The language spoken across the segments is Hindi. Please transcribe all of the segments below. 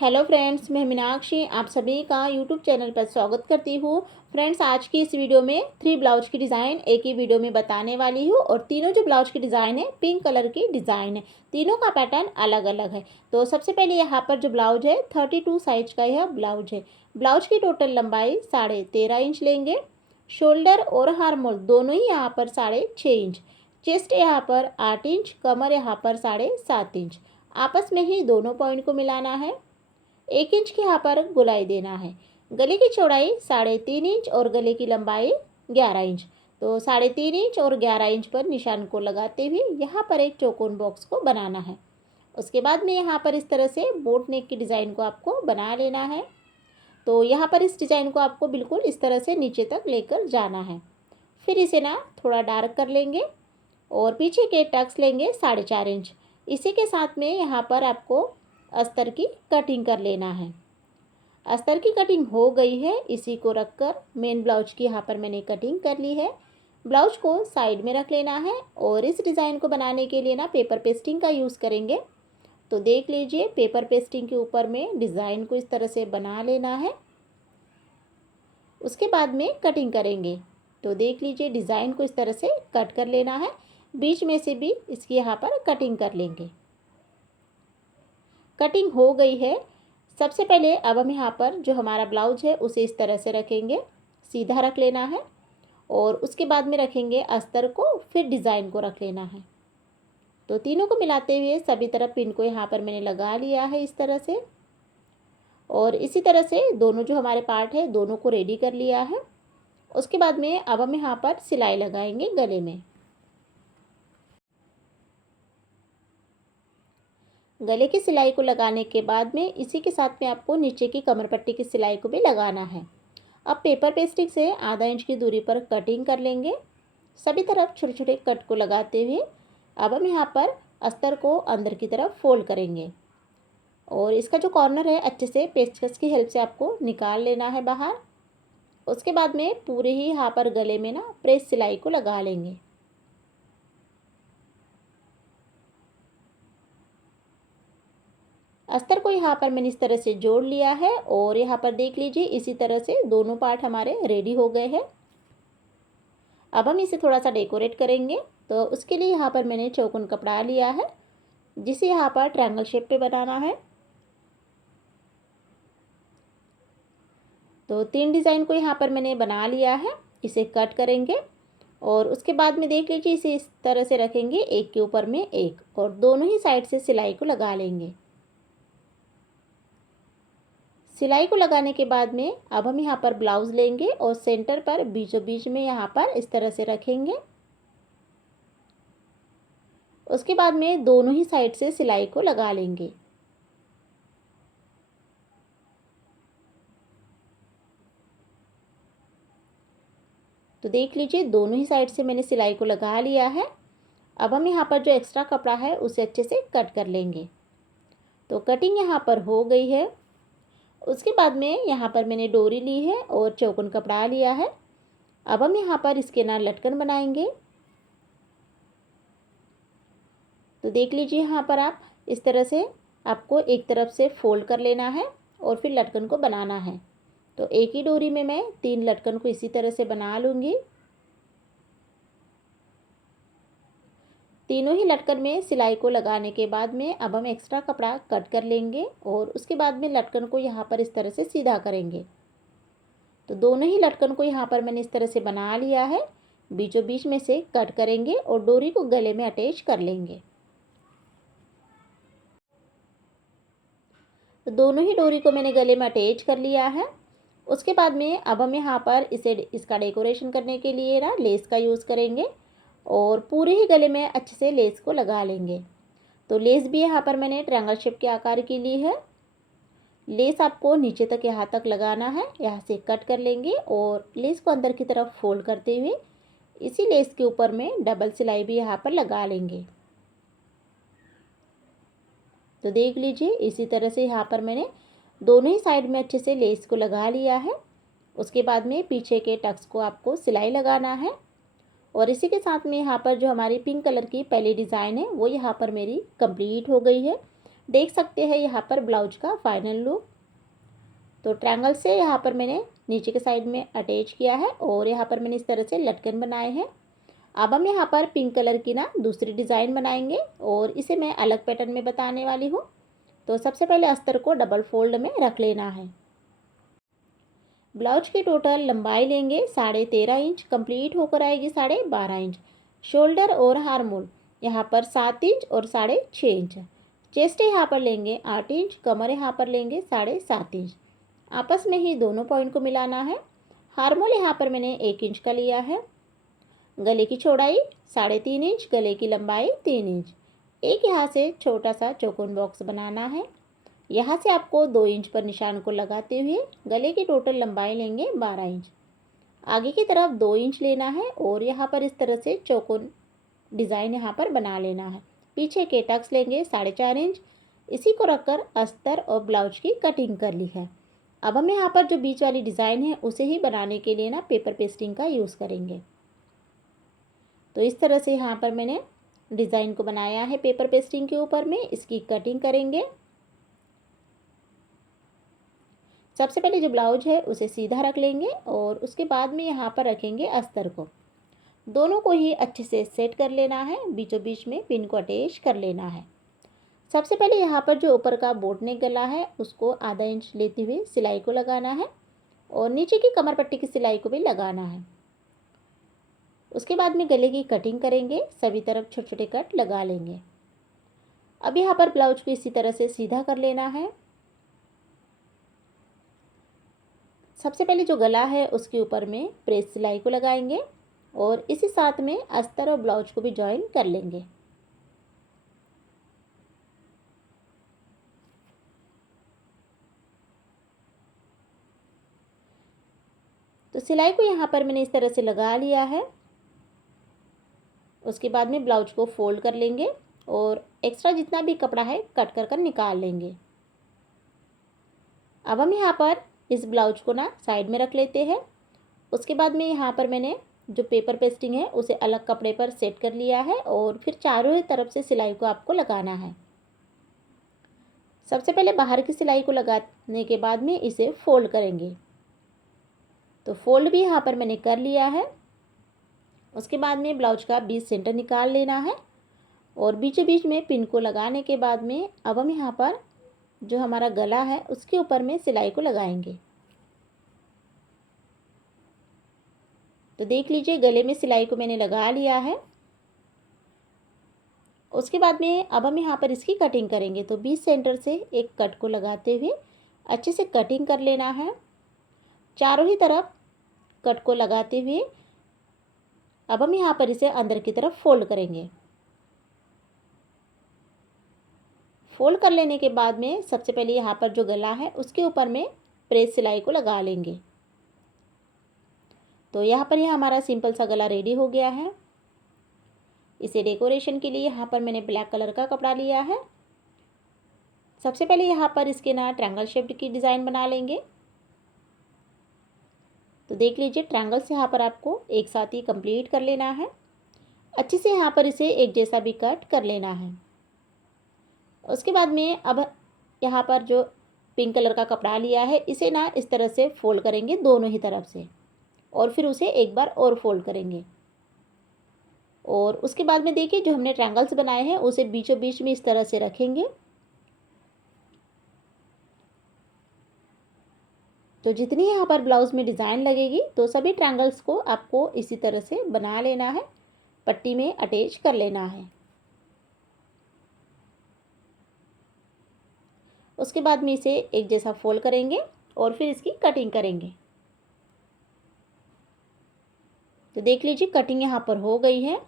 हेलो फ्रेंड्स, मैं मीनाक्षी आप सभी का यूट्यूब चैनल पर स्वागत करती हूँ। फ्रेंड्स, आज की इस वीडियो में 3 ब्लाउज की डिज़ाइन एक ही वीडियो में बताने वाली हूँ और तीनों जो ब्लाउज की डिज़ाइन है पिंक कलर की डिज़ाइन है। तीनों का पैटर्न अलग अलग है। तो सबसे पहले यहाँ पर जो ब्लाउज है 32 साइज का यह ब्लाउज है। ब्लाउज की टोटल लंबाई 13.5 इंच लेंगे। शोल्डर और हार्मोल दोनों ही यहाँ पर 6.5 इंच। चेस्ट यहाँ पर 8 इंच, कमर यहाँ पर 7.5 इंच। आपस में ही दोनों पॉइंट को मिलाना है। 1 इंच की यहाँ पर गोलाई देना है। गले की चौड़ाई 3.5 इंच और गले की लंबाई 11 इंच। तो 3.5 इंच और 11 इंच पर निशान को लगाते हुए यहाँ पर एक चौकोन बॉक्स को बनाना है। उसके बाद में यहाँ पर इस तरह से बोट नेक की डिज़ाइन को आपको बना लेना है। तो यहाँ पर इस डिज़ाइन को आपको बिल्कुल इस तरह से नीचे तक लेकर जाना है। फिर इसे ना थोड़ा डार्क कर लेंगे और पीछे के टक्स लेंगे 4.5 इंच। इसी के साथ में यहाँ पर आपको अस्तर की कटिंग कर लेना है। अस्तर की कटिंग हो गई है, इसी को रखकर मेन ब्लाउज की यहाँ पर मैंने कटिंग कर ली है। ब्लाउज को साइड में रख लेना है और इस डिज़ाइन को बनाने के लिए ना पेपर पेस्टिंग का यूज़ करेंगे। तो देख लीजिए, पेपर पेस्टिंग के ऊपर में डिज़ाइन को इस तरह से बना लेना है। उसके बाद में कटिंग करेंगे। तो देख लीजिए, डिज़ाइन को इस तरह से कट कर लेना है। बीच में से भी इसकी यहाँ पर कटिंग कर लेंगे। कटिंग हो गई है। सबसे पहले अब हम यहाँ पर जो हमारा ब्लाउज है उसे इस तरह से रखेंगे, सीधा रख लेना है और उसके बाद में रखेंगे अस्तर को, फिर डिज़ाइन को रख लेना है। तो तीनों को मिलाते हुए सभी तरफ पिन को यहाँ पर मैंने लगा लिया है इस तरह से। और इसी तरह से दोनों जो हमारे पार्ट है दोनों को रेडी कर लिया है। उसके बाद में अब हम यहाँ पर सिलाई लगाएंगे गले में। गले की सिलाई को लगाने के बाद में इसी के साथ में आपको नीचे की कमर पट्टी की सिलाई को भी लगाना है। अब पेपर पेस्टिंग से आधा इंच की दूरी पर कटिंग कर लेंगे। सभी तरफ छोटे छोटे कट को लगाते हुए अब हम यहाँ पर अस्तर को अंदर की तरफ फोल्ड करेंगे और इसका जो कॉर्नर है अच्छे से पेचकस की हेल्प से आपको निकाल लेना है बाहर। उसके बाद में पूरे ही यहाँ पर गले में ना प्रेस सिलाई को लगा लेंगे। अस्तर को यहाँ पर मैंने इस तरह से जोड़ लिया है और यहाँ पर देख लीजिए इसी तरह से दोनों पार्ट हमारे रेडी हो गए हैं। अब हम इसे थोड़ा सा डेकोरेट करेंगे। तो उसके लिए यहाँ पर मैंने चौकोन कपड़ा लिया है जिसे यहाँ पर ट्रायंगल शेप पे बनाना है। तो 3 डिज़ाइन को यहाँ पर मैंने बना लिया है। इसे कट करेंगे और उसके बाद में देख लीजिए इसे इस तरह से रखेंगे, एक के ऊपर में एक, और दोनों ही साइड से सिलाई को लगा लेंगे। सिलाई को लगाने के बाद में अब हम यहाँ पर ब्लाउज़ लेंगे और सेंटर पर बीचों बीच में यहाँ पर इस तरह से रखेंगे। उसके बाद में दोनों ही साइड से सिलाई को लगा लेंगे। तो देख लीजिए दोनों ही साइड से मैंने सिलाई को लगा लिया है। अब हम यहाँ पर जो एक्स्ट्रा कपड़ा है उसे अच्छे से कट कर लेंगे। तो कटिंग यहाँ पर हो गई है। उसके बाद में यहाँ पर मैंने डोरी ली है और चौकोन कपड़ा लिया है। अब हम यहाँ पर इसके ना लटकन बनाएंगे। तो देख लीजिए यहाँ पर आप इस तरह से आपको एक तरफ से फोल्ड कर लेना है और फिर लटकन को बनाना है। तो एक ही डोरी में मैं 3 लटकन को इसी तरह से बना लूँगी। तीनों ही लटकन में सिलाई को लगाने के बाद में अब हम एक्स्ट्रा कपड़ा कट कर लेंगे और उसके बाद में लटकन को यहाँ पर इस तरह से सीधा करेंगे। तो दोनों ही लटकन को यहाँ पर मैंने इस तरह से बना लिया है। बीचों बीच में से कट करेंगे और डोरी को गले में अटैच कर लेंगे। तो दोनों ही डोरी को मैंने गले में अटैच कर लिया है। उसके बाद में अब हम यहाँ पर इसका डेकोरेशन करने के लिए ना लेस का यूज़ करेंगे और पूरे ही गले में अच्छे से लेस को लगा लेंगे। तो लेस भी यहाँ पर मैंने ट्रायंगल शेप के आकार की ली है। लेस आपको नीचे तक यहाँ तक लगाना है। यहाँ से कट कर लेंगे और लेस को अंदर की तरफ फोल्ड करते हुए इसी लेस के ऊपर में डबल सिलाई भी यहाँ पर लगा लेंगे। तो देख लीजिए इसी तरह से यहाँ पर मैंने दोनों ही साइड में अच्छे से लेस को लगा लिया है। उसके बाद में पीछे के टक्स को आपको सिलाई लगाना है और इसी के साथ में यहाँ पर जो हमारी पिंक कलर की पहली डिज़ाइन है वो यहाँ पर मेरी कंप्लीट हो गई है। देख सकते हैं यहाँ पर ब्लाउज का फाइनल लुक। तो ट्रायंगल से यहाँ पर मैंने नीचे के साइड में अटैच किया है और यहाँ पर मैंने इस तरह से लटकन बनाए हैं। अब हम यहाँ पर पिंक कलर की ना दूसरी डिज़ाइन बनाएंगे और इसे मैं अलग पैटर्न में बताने वाली हूँ। तो सबसे पहले अस्तर को डबल फोल्ड में रख लेना है। ब्लाउज की टोटल लंबाई लेंगे 13.5 इंच, कंप्लीट होकर आएगी 12.5 इंच। शोल्डर और हार्मोल यहाँ पर 7 इंच और 6.5 इंच। चेस्ट यहाँ पर लेंगे 8 इंच, कमर यहाँ पर लेंगे 7.5 इंच। आपस में ही दोनों पॉइंट को मिलाना है। हार्मोल यहाँ पर मैंने 1 इंच का लिया है। गले की चौड़ाई 3.5 इंच, गले की लंबाई 3 इंच। एक यहाँ से छोटा सा चौकोन बॉक्स बनाना है। यहाँ से आपको 2 इंच पर निशान को लगाते हुए गले की टोटल लंबाई लेंगे 12 इंच। आगे की तरफ 2 इंच लेना है और यहाँ पर इस तरह से चौकोन डिज़ाइन यहाँ पर बना लेना है। पीछे के टक्स लेंगे 4.5 इंच। इसी को रखकर अस्तर और ब्लाउज की कटिंग कर ली है। अब हम यहाँ पर जो बीच वाली डिज़ाइन है उसे ही बनाने के लिए ना पेपर पेस्टिंग का यूज़ करेंगे। तो इस तरह से यहाँ पर मैंने डिज़ाइन को बनाया है पेपर पेस्टिंग के ऊपर में। इसकी कटिंग करेंगे। सबसे पहले जो ब्लाउज है उसे सीधा रख लेंगे और उसके बाद में यहाँ पर रखेंगे अस्तर को। दोनों को ही अच्छे से सेट कर लेना है। बीचों बीच में पिन को अटैच कर लेना है। सबसे पहले यहाँ पर जो ऊपर का बोट नेक गला है उसको आधा इंच लेते हुए सिलाई को लगाना है और नीचे की कमर पट्टी की सिलाई को भी लगाना है। उसके बाद में गले की कटिंग करेंगे। सभी तरफ छोटे छोटे कट लगा लेंगे। अब यहाँ पर ब्लाउज को इसी तरह से सीधा कर लेना है। सबसे पहले जो गला है उसके ऊपर में प्रेस सिलाई को लगाएंगे और इसी साथ में अस्तर और ब्लाउज को भी ज्वाइन कर लेंगे। तो सिलाई को यहाँ पर मैंने इस तरह से लगा लिया है। उसके बाद में ब्लाउज को फोल्ड कर लेंगे और एक्स्ट्रा जितना भी कपड़ा है कट कर निकाल लेंगे। अब हम यहाँ पर इस ब्लाउज को ना साइड में रख लेते हैं। उसके बाद में यहाँ पर मैंने जो पेपर पेस्टिंग है उसे अलग कपड़े पर सेट कर लिया है और फिर चारों ही तरफ से सिलाई को आपको लगाना है। सबसे पहले बाहर की सिलाई को लगाने के बाद में इसे फोल्ड करेंगे। तो फोल्ड भी यहाँ पर मैंने कर लिया है। उसके बाद में ब्लाउज का बीच सेंटर निकाल लेना है और बीचों बीच में पिन को लगाने के बाद में अब हम यहाँ पर जो हमारा गला है उसके ऊपर में सिलाई को लगाएंगे। तो देख लीजिए गले में सिलाई को मैंने लगा लिया है। उसके बाद में अब हम यहाँ पर इसकी कटिंग करेंगे। तो बीच सेंटर से एक कट को लगाते हुए अच्छे से कटिंग कर लेना है। चारों ही तरफ कट को लगाते हुए अब हम यहाँ पर इसे अंदर की तरफ फोल्ड करेंगे। फोल्ड कर लेने के बाद में सबसे पहले यहाँ पर जो गला है उसके ऊपर में प्रेस सिलाई को लगा लेंगे। तो यहाँ पर यह हमारा सिंपल सा गला रेडी हो गया है। इसे डेकोरेशन के लिए यहाँ पर मैंने ब्लैक कलर का कपड़ा लिया है। सबसे पहले यहाँ पर इसके ना ट्रायंगल शेप्ड की डिज़ाइन बना लेंगे। तो देख लीजिए ट्रायंगल से यहाँ पर आपको एक साथ ही कंप्लीट कर लेना है। अच्छे से यहाँ पर इसे एक जैसा भी कट कर लेना है। उसके बाद में अब यहाँ पर जो पिंक कलर का कपड़ा लिया है इसे ना इस तरह से फोल्ड करेंगे दोनों ही तरफ से और फिर उसे एक बार और फोल्ड करेंगे। और उसके बाद में देखिए जो हमने ट्रायंगल्स बनाए हैं उसे बीचों बीच में इस तरह से रखेंगे। तो जितनी यहाँ पर ब्लाउज में डिज़ाइन लगेगी तो सभी ट्रायंगल्स को आपको इसी तरह से बना लेना है, पट्टी में अटैच कर लेना है। उसके बाद में इसे एक जैसा फोल्ड करेंगे और फिर इसकी कटिंग करेंगे। तो देख लीजिए कटिंग यहाँ पर हो गई है।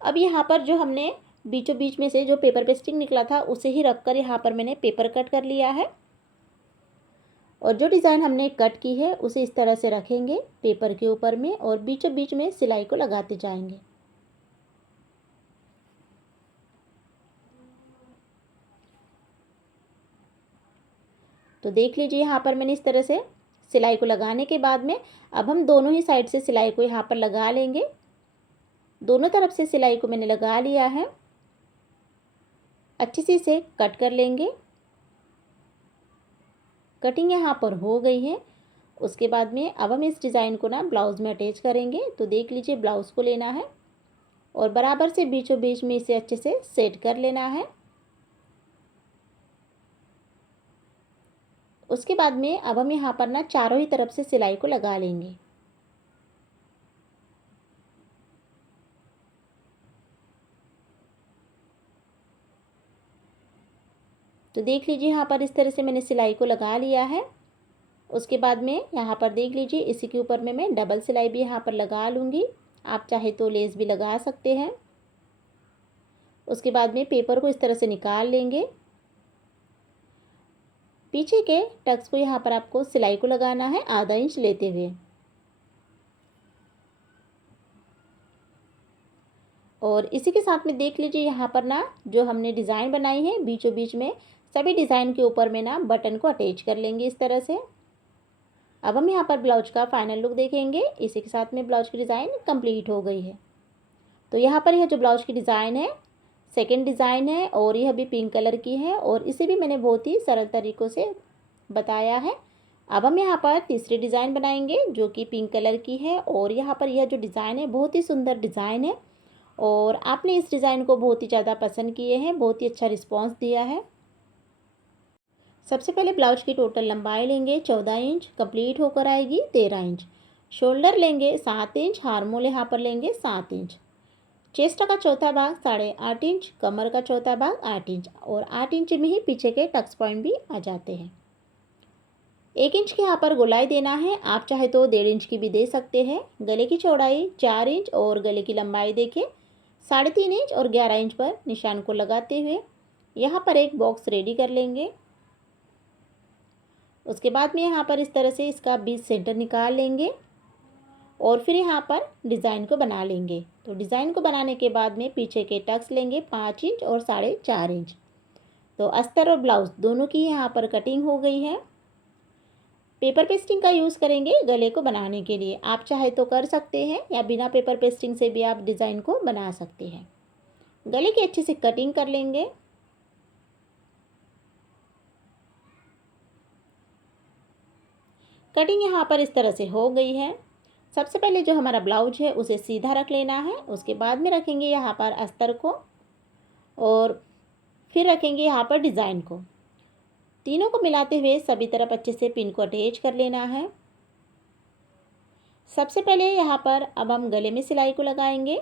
अब यहाँ पर जो हमने बीचों बीच में से जो पेपर पेस्टिंग निकला था उसे ही रखकर यहाँ पर मैंने पेपर कट कर लिया है और जो डिज़ाइन हमने कट की है उसे इस तरह से रखेंगे पेपर के ऊपर में और बीचों बीच में सिलाई को लगाते जाएंगे। तो देख लीजिए यहाँ पर मैंने इस तरह से सिलाई को लगाने के बाद में अब हम दोनों ही साइड से सिलाई को यहाँ पर लगा लेंगे। दोनों तरफ से सिलाई को मैंने लगा लिया है। अच्छे से इसे कट कर लेंगे। कटिंग यहाँ पर हो गई है। उसके बाद में अब हम इस डिज़ाइन को ना ब्लाउज़ में अटैच करेंगे। तो देख लीजिए, ब्लाउज़ को लेना है और बराबर से बीचों बीच में इसे अच्छे से सेट कर लेना है। उसके बाद में अब हम यहाँ पर ना चारों ही तरफ से सिलाई को लगा लेंगे। तो देख लीजिए, यहाँ पर इस तरह से मैंने सिलाई को लगा लिया है। उसके बाद में यहाँ पर देख लीजिए, इसी के ऊपर में मैं डबल सिलाई भी यहाँ पर लगा लूँगी। आप चाहे तो लेस भी लगा सकते हैं। उसके बाद में पेपर को इस तरह से निकाल लेंगे। पीछे के टक्स को यहाँ पर आपको सिलाई को लगाना है आधा इंच लेते हुए। और इसी के साथ में देख लीजिए, यहाँ पर ना जो हमने डिज़ाइन बनाई है बीचों बीच में सभी डिज़ाइन के ऊपर में ना बटन को अटैच कर लेंगे इस तरह से। अब हम यहाँ पर ब्लाउज का फाइनल लुक देखेंगे। इसी के साथ में ब्लाउज की डिज़ाइन कंप्लीट हो गई है। तो यहाँ पर यह जो ब्लाउज की डिज़ाइन है सेकंड डिज़ाइन है और यह भी पिंक कलर की है और इसे भी मैंने बहुत ही सरल तरीक़ों से बताया है। अब हम यहाँ पर तीसरी डिज़ाइन बनाएंगे जो कि पिंक कलर की है और यहाँ पर यह जो डिज़ाइन है बहुत ही सुंदर डिज़ाइन है और आपने इस डिज़ाइन को बहुत ही ज़्यादा पसंद किए हैं, बहुत ही अच्छा रिस्पांस दिया है। सबसे पहले ब्लाउज की टोटल लंबाई लेंगे 14 इंच, कंप्लीट होकर आएगी 13 इंच। शोल्डर लेंगे 7 इंच, हार्मोल यहाँ पर लेंगे 7 इंच। चेस्ट का चौथा भाग 8.5 इंच, कमर का चौथा भाग 8 इंच और 8 इंच में ही पीछे के टक्स पॉइंट भी आ जाते हैं। 1 इंच के यहाँ पर गोलाई देना है, आप चाहे तो 1.5 इंच की भी दे सकते हैं। गले की चौड़ाई 4 इंच और गले की लंबाई देखें 3.5 इंच और 11 इंच पर निशान को लगाते हुए यहाँ पर एक बॉक्स रेडी कर लेंगे। उसके बाद में यहाँ पर इस तरह से इसका बीच सेंटर निकाल लेंगे और फिर यहाँ पर डिज़ाइन को बना लेंगे। तो डिज़ाइन को बनाने के बाद में पीछे के टक्स लेंगे 5 इंच और 4.5 इंच। तो अस्तर और ब्लाउज दोनों की यहाँ पर कटिंग हो गई है। पेपर पेस्टिंग का यूज़ करेंगे गले को बनाने के लिए, आप चाहे तो कर सकते हैं या बिना पेपर पेस्टिंग से भी आप डिज़ाइन को बना सकते हैं। गले की अच्छे से कटिंग कर लेंगे। कटिंग यहाँ पर इस तरह से हो गई है। सबसे पहले जो हमारा ब्लाउज है उसे सीधा रख लेना है। उसके बाद में रखेंगे यहाँ पर अस्तर को और फिर रखेंगे यहाँ पर डिज़ाइन को। तीनों को मिलाते हुए सभी तरफ अच्छे से पिन को अटैच कर लेना है। सबसे पहले यहाँ पर अब हम गले में सिलाई को लगाएंगे।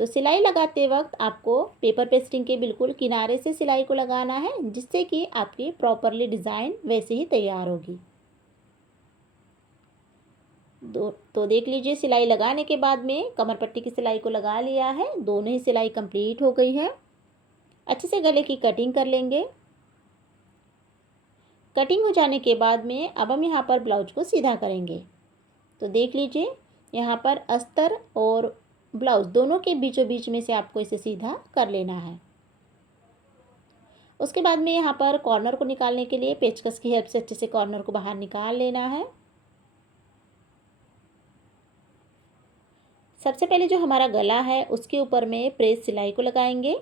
तो सिलाई लगाते वक्त आपको पेपर पेस्टिंग के बिल्कुल किनारे से सिलाई को लगाना है, जिससे कि आपकी प्रॉपरली डिज़ाइन वैसे ही तैयार होगी। तो देख लीजिए, सिलाई लगाने के बाद में कमर पट्टी की सिलाई को लगा लिया है। दोनों ही सिलाई कंप्लीट हो गई है। अच्छे से गले की कटिंग कर लेंगे। कटिंग हो जाने के बाद में अब हम यहाँ पर ब्लाउज को सीधा करेंगे। तो देख लीजिए, यहाँ पर अस्तर और ब्लाउज दोनों के बीचों बीच में से आपको इसे सीधा कर लेना है। उसके बाद में यहाँ पर कॉर्नर को निकालने के लिए पेचकस की हेल्प से अच्छे से कॉर्नर को बाहर निकाल लेना है। सबसे पहले जो हमारा गला है उसके ऊपर में प्रेस सिलाई को लगाएंगे।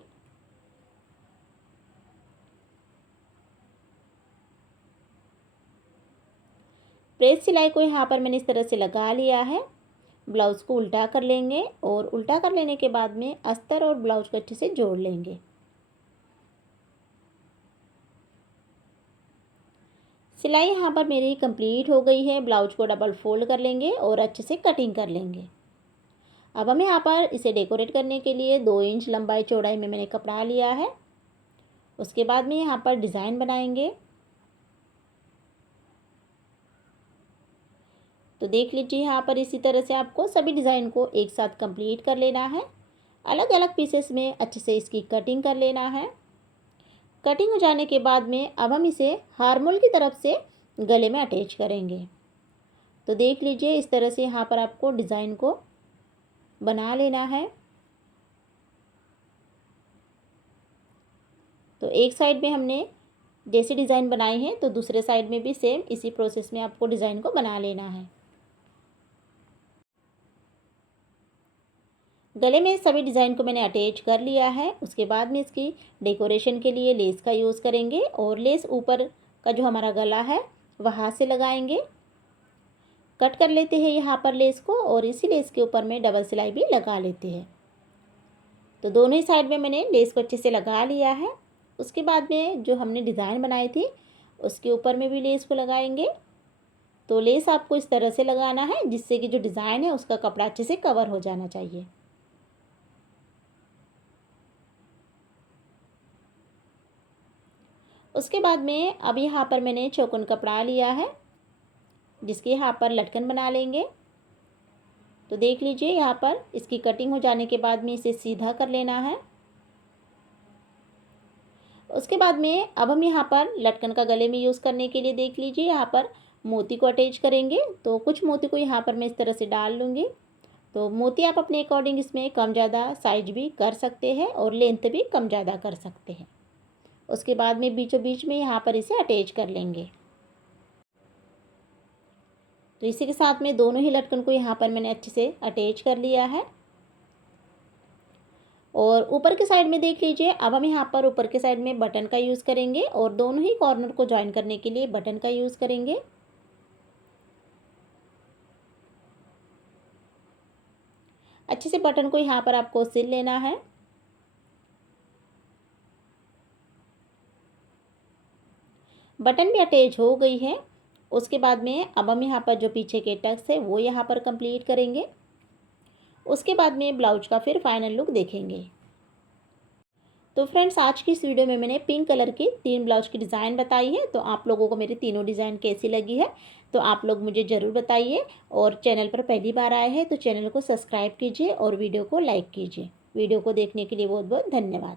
प्रेस सिलाई को यहाँ पर मैंने इस तरह से लगा लिया है। ब्लाउज को उल्टा कर लेंगे और उल्टा कर लेने के बाद में अस्तर और ब्लाउज को अच्छे से जोड़ लेंगे। सिलाई यहाँ पर मेरी कंप्लीट हो गई है। ब्लाउज को डबल फोल्ड कर लेंगे और अच्छे से कटिंग कर लेंगे। अब हमें यहाँ पर इसे डेकोरेट करने के लिए 2 इंच लंबाई चौड़ाई में मैंने कपड़ा लिया है। उसके बाद में यहाँ पर डिज़ाइन बनाएंगे। तो देख लीजिए, यहाँ पर इसी तरह से आपको सभी डिज़ाइन को एक साथ कंप्लीट कर लेना है। अलग अलग पीसेस में अच्छे से इसकी कटिंग कर लेना है। कटिंग हो जाने के बाद में अब हम इसे हार्मोल की तरफ से गले में अटैच करेंगे। तो देख लीजिए, इस तरह से यहाँ पर आपको डिज़ाइन को बना लेना है। तो एक साइड में हमने जैसे डिज़ाइन बनाई है तो दूसरे साइड में भी सेम इसी प्रोसेस में आपको डिज़ाइन को बना लेना है। गले में सभी डिज़ाइन को मैंने अटैच कर लिया है। उसके बाद में इसकी डेकोरेशन के लिए लेस का यूज़ करेंगे और लेस ऊपर का जो हमारा गला है वह हाथ से लगाएंगे। कट कर लेते हैं यहाँ पर लेस को और इसी लेस के ऊपर में डबल सिलाई भी लगा लेते हैं। तो दोनों ही साइड में मैंने लेस को अच्छे से लगा लिया है। उसके बाद में जो हमने डिज़ाइन बनाई थी उसके ऊपर में भी लेस को लगाएंगे। तो लेस आपको इस तरह से लगाना है जिससे कि जो डिज़ाइन है उसका कपड़ा अच्छे से कवर हो जाना चाहिए। उसके बाद में अब यहाँ पर मैंने चौकोन कपड़ा लिया है जिसके यहाँ पर लटकन बना लेंगे। तो देख लीजिए यहाँ पर इसकी कटिंग हो जाने के बाद में इसे सीधा कर लेना है। उसके बाद में अब हम यहाँ पर लटकन का गले में यूज़ करने के लिए देख लीजिए यहाँ पर मोती को अटैच करेंगे। तो कुछ मोती को यहाँ पर मैं इस तरह से डाल लूँगी। तो मोती आप अपने अकॉर्डिंग इसमें कम ज़्यादा साइज भी कर सकते हैं और लेंथ भी कम ज़्यादा कर सकते हैं। उसके बाद में बीचों बीच में यहाँ पर इसे अटैच कर लेंगे। तो इसी के साथ में दोनों ही लटकन को यहाँ पर मैंने अच्छे से अटैच कर लिया है। और ऊपर के साइड में देख लीजिए अब हम यहाँ पर ऊपर के साइड में बटन का यूज़ करेंगे और दोनों ही कॉर्नर को ज्वाइन करने के लिए बटन का यूज़ करेंगे। अच्छे से बटन को यहाँ पर आपको सिल लेना है। बटन भी अटैच हो गई है। उसके बाद में अब हम यहाँ पर जो पीछे के टक्स है वो यहाँ पर कंप्लीट करेंगे। उसके बाद में ब्लाउज का फिर फाइनल लुक देखेंगे। तो फ्रेंड्स आज की इस वीडियो में मैंने पिंक कलर की 3 ब्लाउज की डिज़ाइन बताई है। तो आप लोगों को मेरी तीनों डिज़ाइन कैसी लगी है तो आप लोग मुझे ज़रूर बताइए। और चैनल पर पहली बार आए हैं तो चैनल को सब्सक्राइब कीजिए और वीडियो को लाइक कीजिए। वीडियो को देखने के लिए बहुत बहुत धन्यवाद।